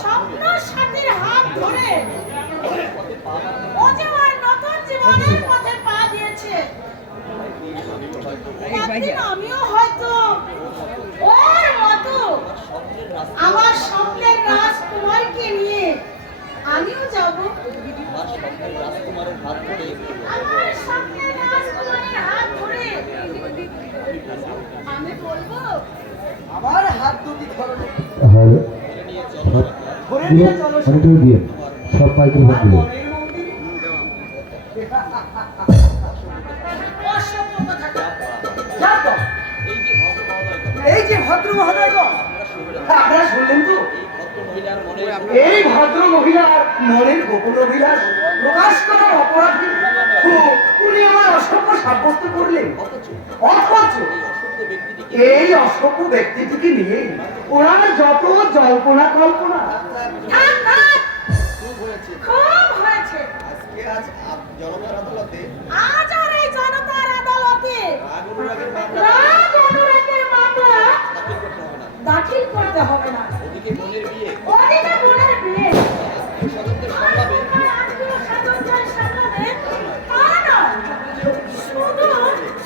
স্বপ্ন সাথীর হাত ধরে ও যে ওর নতুন জীবনের পথে পা দিয়েছে। একদিন আমিও হয়তো ওর মতো আমার স্বপ্নের রাজকুমারকে নিয়ে আমিও যাব। আমার স্বপ্নের রাজকুমারের হাত ধরে আমি বলবো আমার হাত দুটি ধরো ধরে নিয়ে চলো সব পাইকারি হাত দিল। এই যে ভদ্র মহোদয়গণ, আপনারা শুনলেন তো? এই ভদ্র মহিলার মনের গোপন অভিলাষ প্রকাশ করার অপরাধী উনি আমার অসভ্য সাব্যস্ত করলেন। অথচ এই অসভ্য ব্যক্তিটিকে নিয়ে ওনার যত জল্পনা কল্পনা। আজ আর এই জনতার আদালতে দাখিল করতে হবে না। ওদিকে বোনের বিয়ে,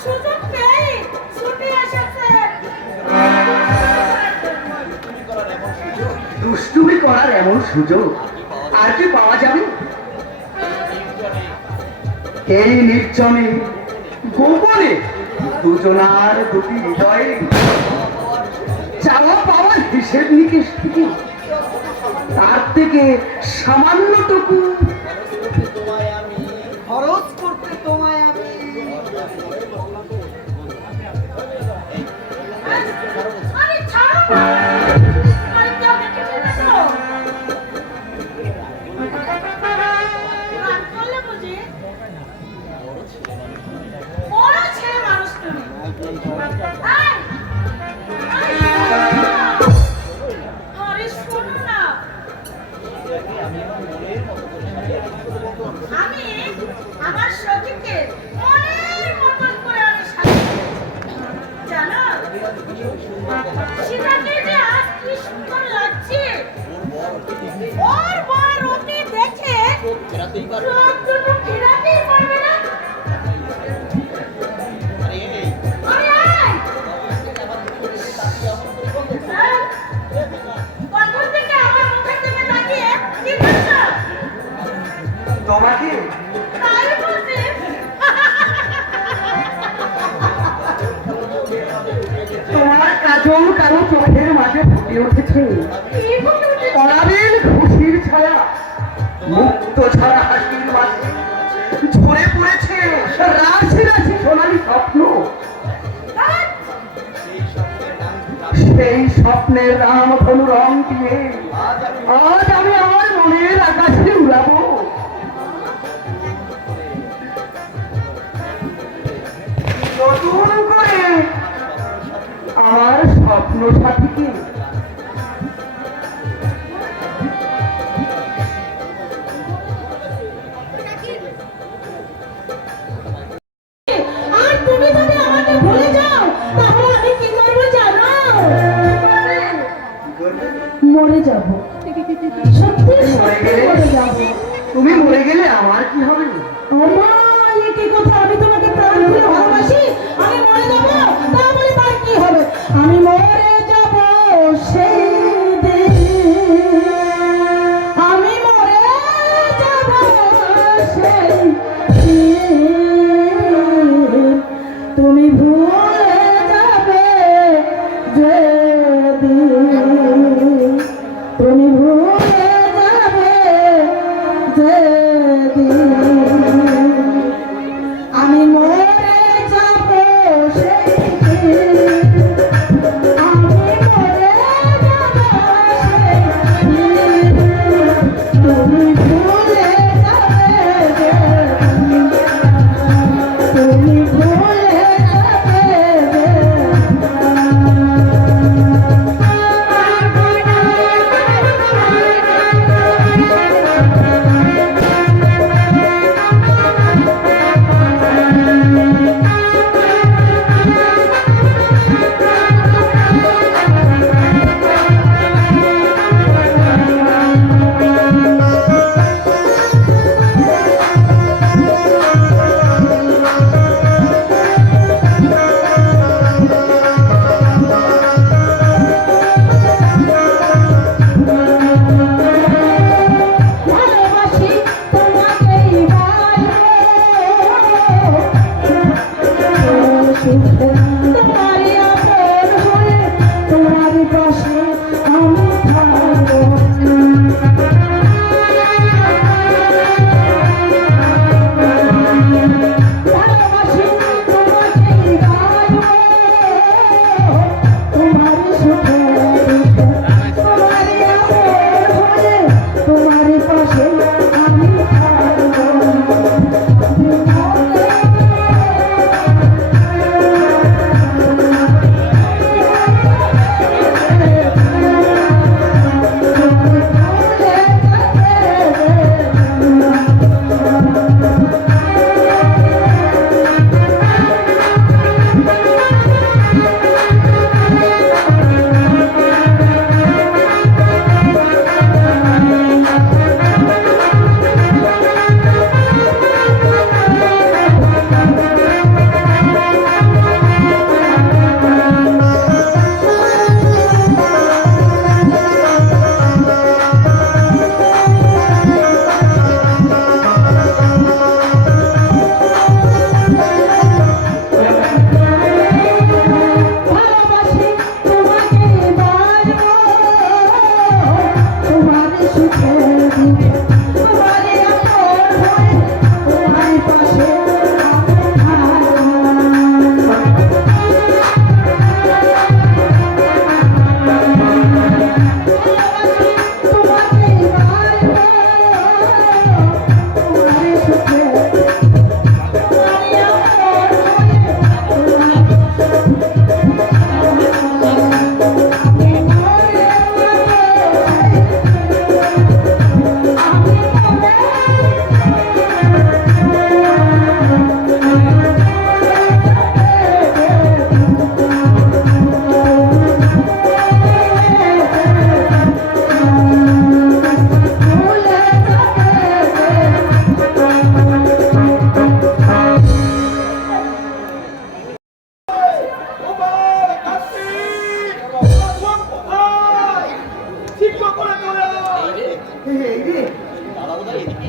সুযোগ পেয়ে ছুটে এসেছে। দুষ্টুমি করার এমন সুযোগ আর কি পাওয়া যাবে? এই নির্জনে গোপনে দুজনার দুটি হৃদয়ে চাওয়া পাওয়ার হিসেব নিকেশ থেকে তার থেকে সামান্যটুকু খরচ করতে তোমায় আমি আমি আমার সখীকে মনের মতন করে আমি সাজিয়েছি জানো। সেটাকে যে আজ কি সুন্দর লাগছে। ওর বর ওকে দেখে চোখ দুটো ফেরাতেই পারবে না। কখন থেকে আমার মুখের দিকে তাকিয়ে কি করছো? তোমাকে তাই বলছি। তোমার কাজল কালো চোখের মাঝে ফুটে উঠেছে অনাবিল খুশির ছায়া। মুক্ত ছাড়া হাসির মাঝে ঝরে পড়েছে রাশি রাশি সোনালি স্বপ্ন। সেই স্বপ্নের রামধনু রং দিয়ে আজ আমি আমার মনের আকাশে উড়াবো। নতুন করে আমার স্বপ্ন সাথীকে আর তুমি যদি আমাকে ভুলে যাও তাহলে আমি কি করব জানো? মরে যাব। সত্যি মরে যাব। তুমি মরে গেলে আমার কি হবে? আমার কি কথা, আমি তোমাকে প্রাণ খুলে ভালোবাসি। আমি মরে যাব তা বলে তার কি হবে? আমি মরে যাব সেই দিন, আমি মরে যাব সেই দিন, তুমি ভুলে যাবে যেদিন, তুমি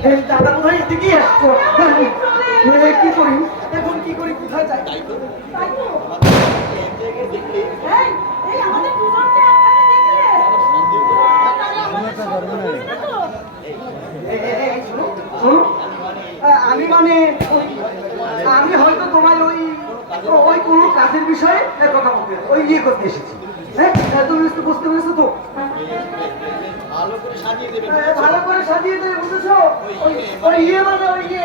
এই দাদা মনে হয় এদিকেই আসছো কি করি এখন কি করি কোথায় যাই তাই তো? এই, এই আমাদের দুজনকে একসাথে দেখলে? বুঝলে তো? শোনো, আমি মানে আমি হয়তো তোমার ওই ওই কোনো কাজের বিষয়ে কথা বলতে ওই ইয়ে করতে এসেছি হ্যাঁ তুমি একটু বুঝতে পেরেছো তো ভালো করে সাজিয়ে দেবে বুঝেছো ওই ইয়ে মানে ওই ইয়ে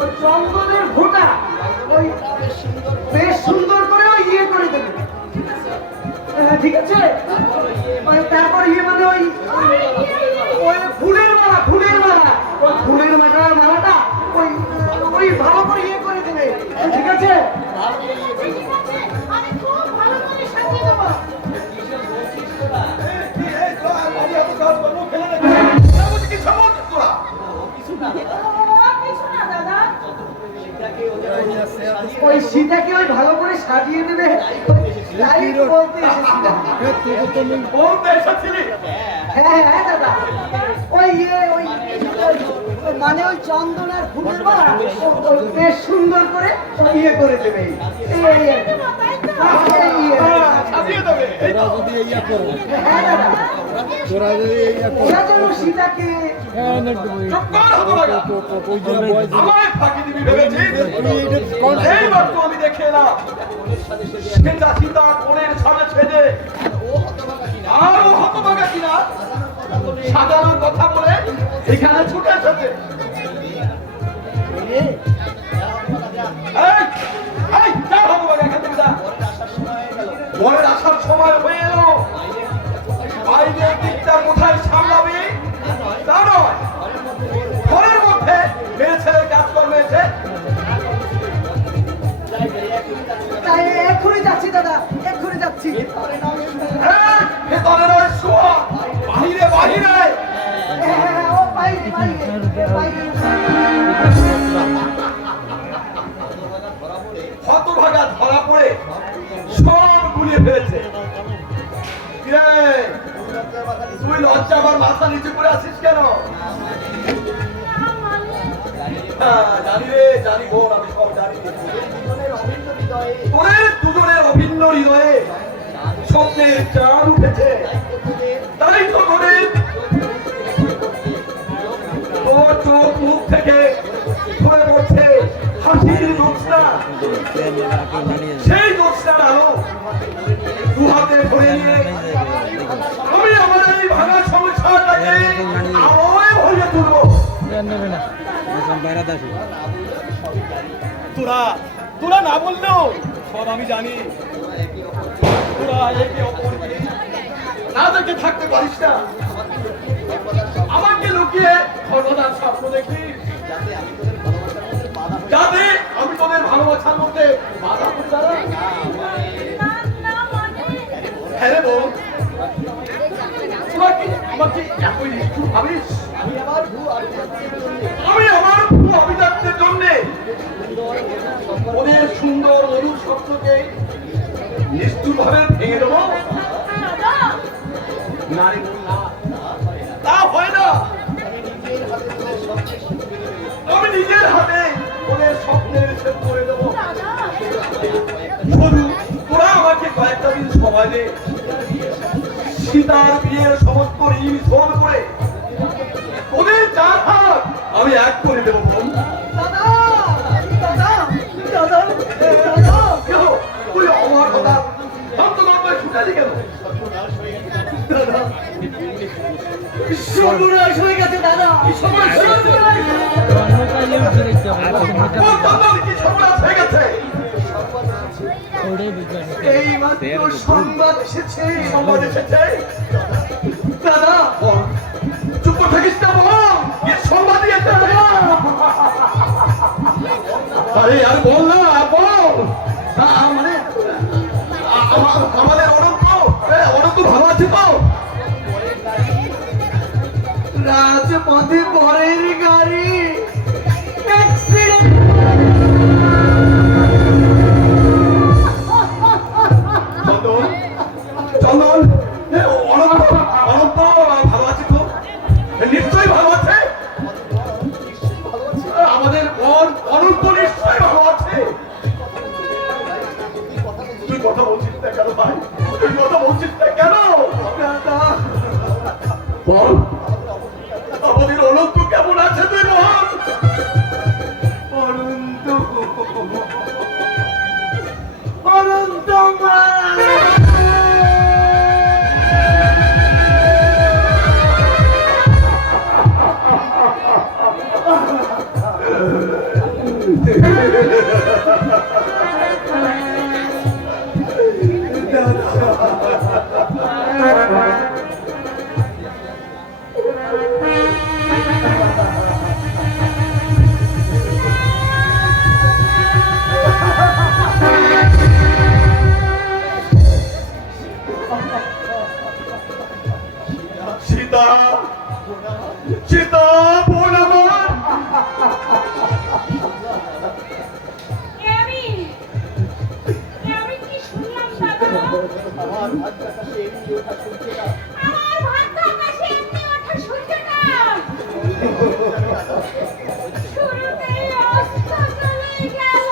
ওই চন্দনের ভোটা ওই বেশ সুন্দর করে ওই ইয়ে করে দেবে ঠিক আছে তারপর ইয়ে মানে ওই ওই ফুলের মালা ওই ফুলের মালাটা ওই ওই ভালো করে ইয়ে করে দেবে ঠিক আছে ঠিক আছে, আমি খুব ভালো করে সাজিয়ে দেবো। কিছু না দাদা। ওই সীতাকে ওই ভালো করে সাজিয়ে দেবে তাই বলতে এসেছিলাম। হ্যাঁ হ্যাঁ দাদা ওই ইয়ে ওই মানে ওই চন্দন আর ফুলের মালা বেশ সুন্দর করে ইয়ে করে দেবে এই আর কি। তাই তো? হ্যাঁ দাদা তোরা যদি ইয়া কর ওরা যেন সীতাকে আমায় ফাঁকি দিবি ভেবেছিস? এইবার তো আমি দেখে এলাম সেটা সীতা কোণের সাজে ছেড়ে আর ও হতভাগা কিনা সাজানোর কথা বলে এখানে ছুটে এসেছে। এই, এই, যা হতভাগা এখান থেকে যা। বরের আসার সময় হয়ে এলো, বাইরের দিকটা কোথায় সামলাবি তা নয়, ঘরের মধ্যে মেয়ে ছেলের কাজকর্ম এসে তাই এক্ষুনি যাচ্ছি দাদা এক্ষুনি যাচ্ছি ভেতরে নয় শোয়া, বাহিরে বাহিরে। হ্যাঁ, ও বাইরে বাইরে বাইরে হতভাগা ধরা পড়ে সব গুলিয়ে ফেলেছে। কিরে, তুই লজ্জা আবার মাথা নিচু করে আছিস কেন? হ্যাঁ, জানি রে, জানি বোন, আমি সব জানি। তোদের দুজনের অভিন্ন হৃদয়ে স্বপ্নের চাঁদ উঠেছে, তাই তো করে তোর চোখ মুখ থেকে ধরে পড়ছে হাসির জ্যোৎস্না। সেই জ্যোৎস্নার আলো দু হাতে ধরে নিয়ে আমি আমার এই ভাঙা সংসারটাকে আলোয় ভরিয়ে তুলবো। তোরা না বললেও সব আমি জানি। তোরা একে অপরকে না দেখে থাকতে পারিস না, আমাকে লুকিয়ে সর্বদার স্বপ্ন দেখিস যাতে আমি তোদের ভালোবাসার মধ্যে বাধা পড়ে দাঁড়াই। না মানে হ্যাঁ রে বোন, আমাকে একই নিষ্ঠুর ভাবিস? আমি আমার ভূ অভিজাত্যের জন্য ওদের সুন্দর মধুর স্বপ্নকে নিষ্ঠুর ভাবে ভেঙে দেবো? দাদা, নারী বোন না, তা হয় না। আমি নিজের হাতে ওদের স্বপ্নের ছেদ করে দেবো। দাদা, শুধু তোরা আমাকে কয়েকটা দিন সময় দে, সীতার বিয়ের সমস্ত ঋণ শোধ করে ওদের চার হাত আমি এক করে দেবো বোন। দাদা দাদা দাদা দাদা কেন তুই আমার কথা ভক্তগম্বায় ছুটালি কেন? সর্বনাশ হয়ে গেছে দাদা সর্বনাশ হয়ে গেছে? কোন দাদার কি সর্বনাশ হয়ে গেছে? এই মাত্র সংবাদ এসেছে সংবাদ এসেছে? দাদা বল, চুপ করে থাকিস না বল, কি সংবাদ দিয়েছে? আরে আর বল না, বল। মানে আমাদের অনন্ত ভালো আছে তো? রাজপথে পরের গাড়ি অ্যাক্সিডেন্ট চন্দন, চন্দন, অনন্ত ভালো আছে তো? নিশ্চয়ই ভালো আছে। সীতা সীতা বোন আমার আমি কি শুনলাম দাদা? আমার ভাত আকাশে এমনি ওঠা সূর্যটা শুরুতেই অস্ত চলে গেল।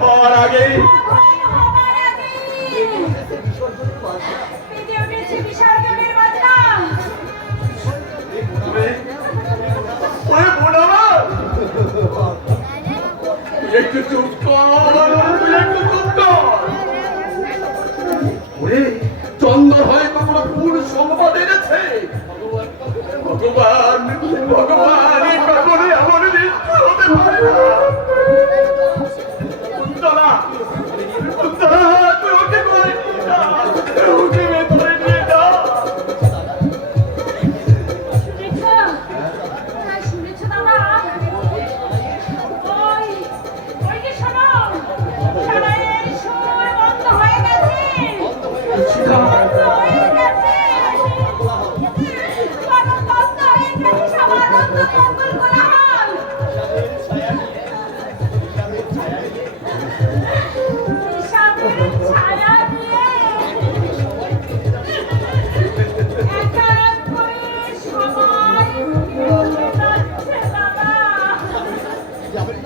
হওয়ার আগে বিসর্জনের বাজনা একটু চুপ কর, একটু চুপ কর। ওরে চন্দন হয়তো কোনো ভুল সংবাদ এনেছে। ভগবান ভগবান এই কারণে আমার নিষ্ঠুর হতে পারে না। কুন্তলা, কুন্তলা, তুই ওকে করে নিয়ে যা, ওকে ভেতরে নিয়ে যা। শুনেছ দাদা? ওই যে শোনো, সারায়ের সুর বন্ধ হয়ে গেছে। বন্ধ হয়ে গেছে। কলম বন্ধ হয়ে গেছে, সবার বন্ধ মঙ্গল কোলাহল। হিসাবের ছায়া দিয়ে এক এক করে সবাই চলে যাচ্ছে দাদা।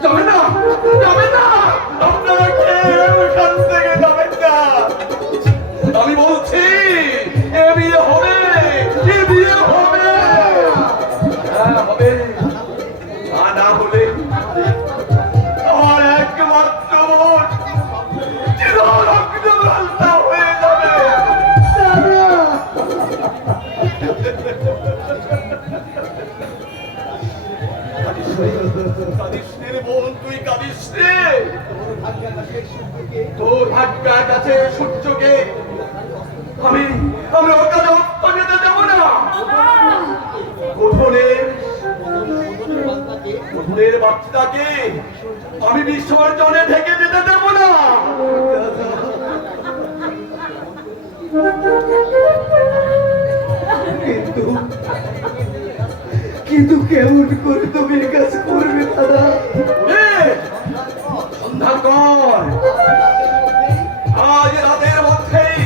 যাবে না, যাবে না, আপনারা কেউ এখান থেকে যাবেন না। আমি বলছি এ বিয়ে হবে, এ বিয়ে হবে। হ্যাঁ হবে, তা না হলে আমার একমাত্র বোন চিররক্তবাল্তা হয়ে যাবে। কাঁদিস রে বোন, তুই কাঁদিস রে। তোর ভাগ্য কাছে সূর্যকে আমি আমি ওখানে অস্ত যেতে দেবো না। কোঠনের বাচ্চাকে আমি বিসর্জনে ঢেকে যেতে দেবো না। কিন্তু কেমন করে তুমি এই কাজ করবে দাদা? সন্ধ্যা কর, আজ রাতের মধ্যেই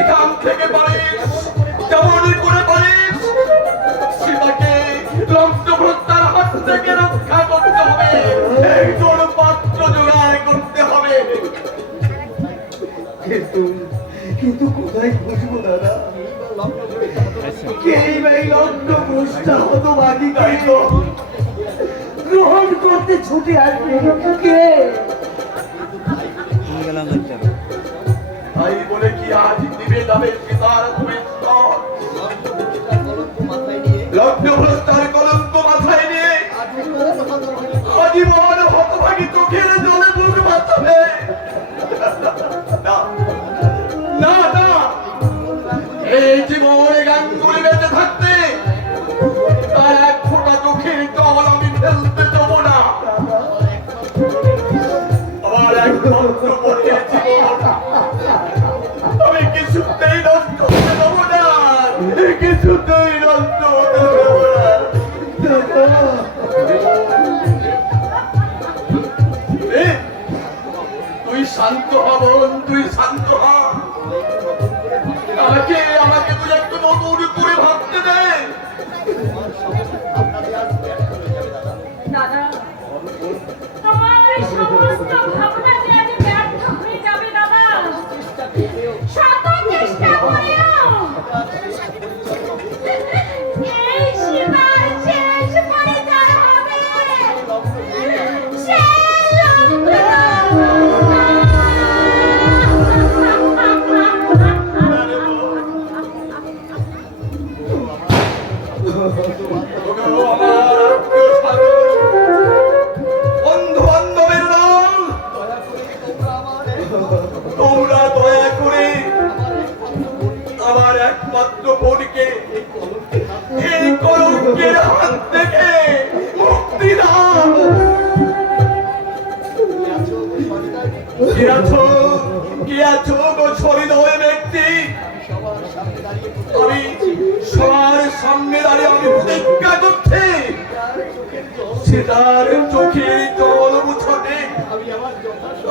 এখান থেকে পারিস, যেমন করে পারিস সীতাকে লঙ্কভ্রষ্টার হাত থেকে রক্ষা করতে হবে। একজন পাত্র জোগাড় করতে হবে। কিন্তু কোথায় খুঁজবো দাদা? কে এই লগ্ন ভ্রষ্টা হতভাগী গ্রহণ করতে ছুটে আসবে? কে? তাই বলে কি আজ দিবে যাবে সীতার লগ্নভ্রষ্টার কলঙ্ক মাথায় নিয়ে আজীবন হতভাগী চোখের জলে বুক বাঁচাবে? না না, এই জীবনে গান করে বেঁচে থাকতে তার এক ফোঁটা চোখের জল আমি ফেলতে দেবো না। আমার একমাত্র বোনের জীবন আমি কিছুতেই নষ্ট হতে দেবো না। আমার আত্মীয় স্বজন, বন্ধু বান্ধবের দল, তোমরা দয়া করে আমার একমাত্র বোনকে এই কলঙ্কের হাত থেকে মুক্তি দাও। কে আছো গো সহৃদয় ব্যক্তি? আমি সবার সামনে দাঁড়িয়ে আমি প্রতিজ্ঞা করছি, সেটার চোখের জল মুছাতে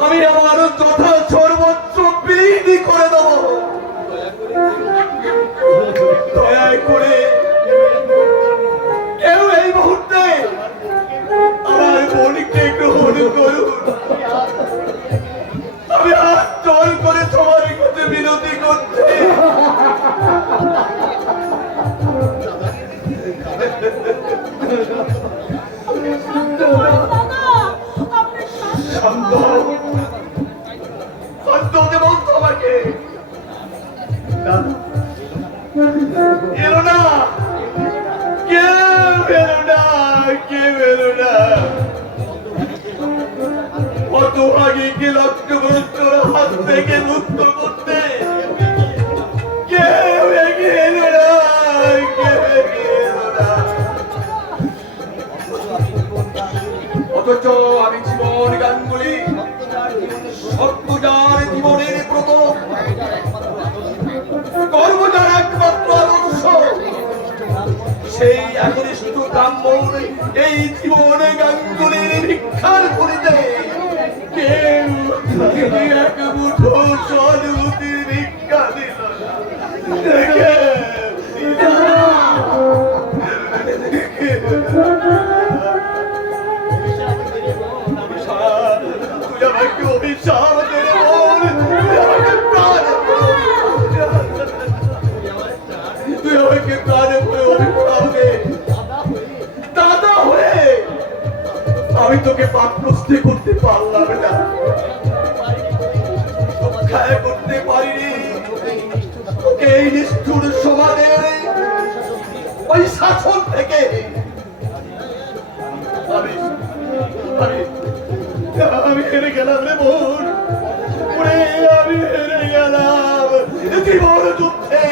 আমি আমার যথা সর্বোচ্চ বিলীন করে দেব। দয়া করে কেউ এই মুহূর্তে আমার বোনকে গ্রহণ করুন। আমি হাত জল করে সবার কাছে বিনতি করছি। শান্ত শান্ত হতে বলতো আমাকে। এলো না, কেউ এলো না, কেউ এলো না। কত আগে কি লক্ষ্য বস্তুর হাত থেকে মুক্ত করতে কেউ এগিয়ে এলো না, কেউ এগিয়ে এলো না। অথচ আমি জীবন গাঙ্গুলি, সত্যজার জীবনের প্রথম কর্মজার একমাত্র আদর্শ, সেই একনিষ্ঠ ব্রাহ্মণ এই জীবনে গাঙ্গুলির ভিক্ষার করিতে কেউ এক মুঠো সদুতির ভিক্ষা দিল তুই আমাকে অভিশাপ দে বল, তুই আমাকে প্রাণে হয়ে অভিশাপ দে। দাদা হয়ে আমি তোকে পাকপ্রস্থ করতে পারলাম না, রক্ষা করতে পারিনি তোকে এই নিষ্ঠুর সমাজের ওই শাসন থেকে। আমি হেরে গেলাম রে বোন, আমি হেরে গেলাম জীবন যুদ্ধে,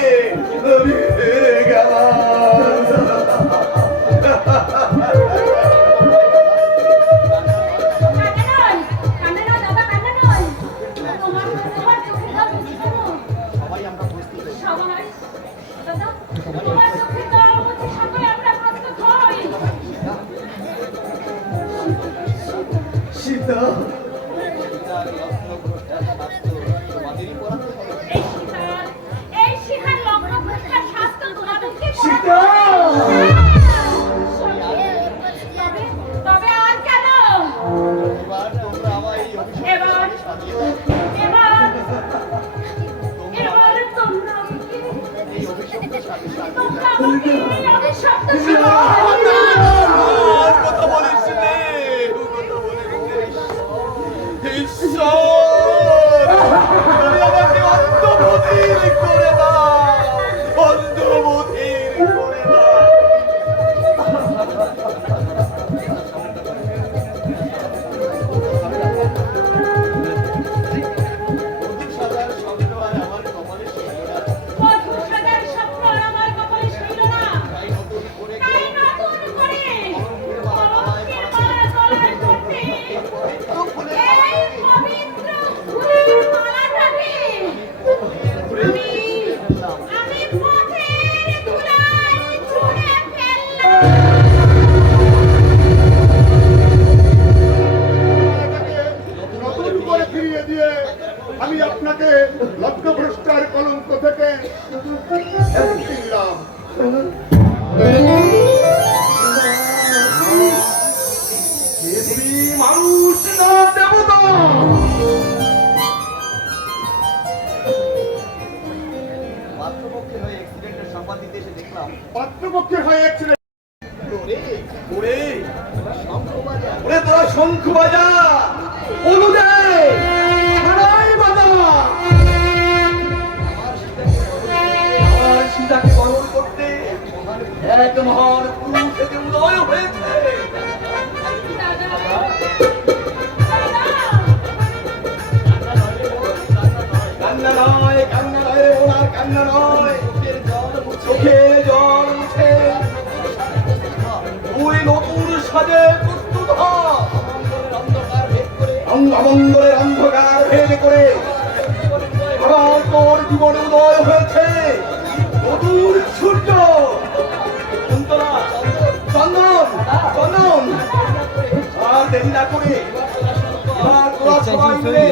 আমি হেরে গেলাম। সীতা, সীতা, তবে আর কেন? এবার তোমরা আমাকে এই অভিশপ্ত কথা বলিস রে, ঈশ্বর তুমি আমাকে অন্ধবধির করে দাও, অন্ধবধির করে দাও। মধুসাগর স্বপ্ন আমার কপালে ছিল না, তাই নতুন করে কলঙ্কের মালা গলায় করতে এই পবিত্র ফুলের মালাটাকে আমি পথের ধুলায় ছুঁড়ে ফেললাম। নতুন করে ফিরিয়ে দিয়ে আমি আপনাকে লক্ষ্যভ্রষ্টার কলঙ্ক থেকে মুক্তি দিলাম। তুমি মানুষ না দেবতা, পাত্রপক্ষের হয়ে অ্যাক্সিডেন্টের সংবাদ দিতে এসে দেখলাম পাত্রপক্ষের হয়ে অ্যাক্সিডেন্ট ওরে ওরে তোরা শঙ্খ বাজা, অনুদয় সানাই বাজা। আমার সীতাকে বরণ করতে এক মহান পুরুষ থেকে উদয় হয়েছে। দাদা দাদা কান্না নয় রে, ওনার কান্না নয়, চোখের জল মুছে তুই নতুন সাজে প্রস্তুত হ। অমঙ্গলের অন্ধকার ভেদ করে আবার তোর জীবনে উদয় হয়েছে নতুন সূর্য। চন্দন চন্দন আর দেরি না করে আর তোরা সবাই মিলে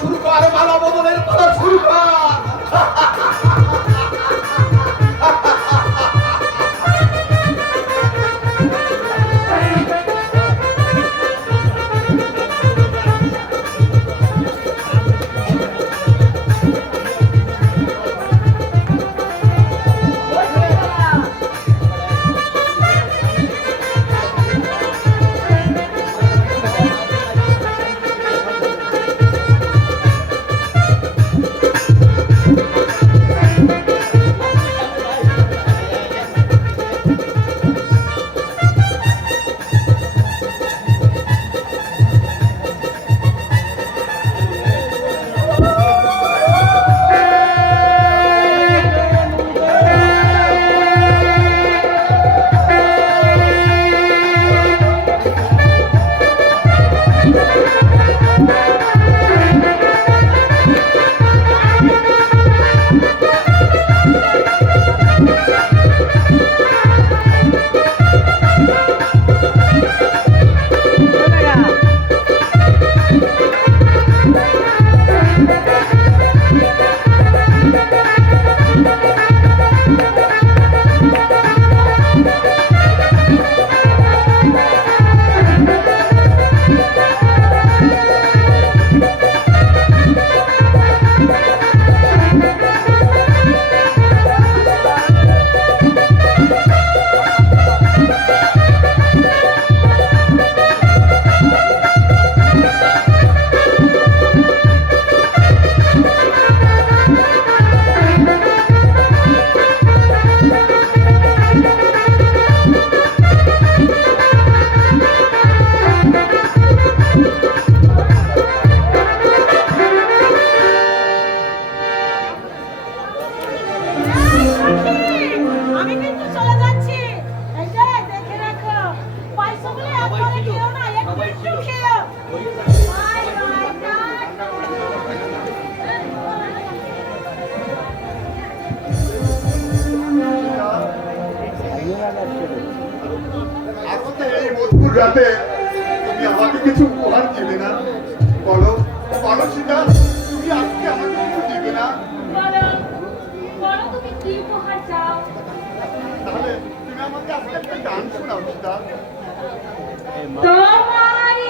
শুরু কর মালা বদলের পালা শুরু কর। আমি কিন্তু চলে যাচ্ছি। এই যে দেখে রাখো, পয়সাগুলো একবারে খেও না, একটু একটু খেও। Bye bye, tata. আজকে এই মধুর রাতে তুমি আমাকে কিছু উপহার দিবে না? বলো বলো সীতা, তুমি আজকে আমাকে কিছু দিবে না? বলো, বলো তুমি কি উপহার চাও? তাহলে তুমি আমাকে আজকে একটা গান শোনাও সীতা। তোমারই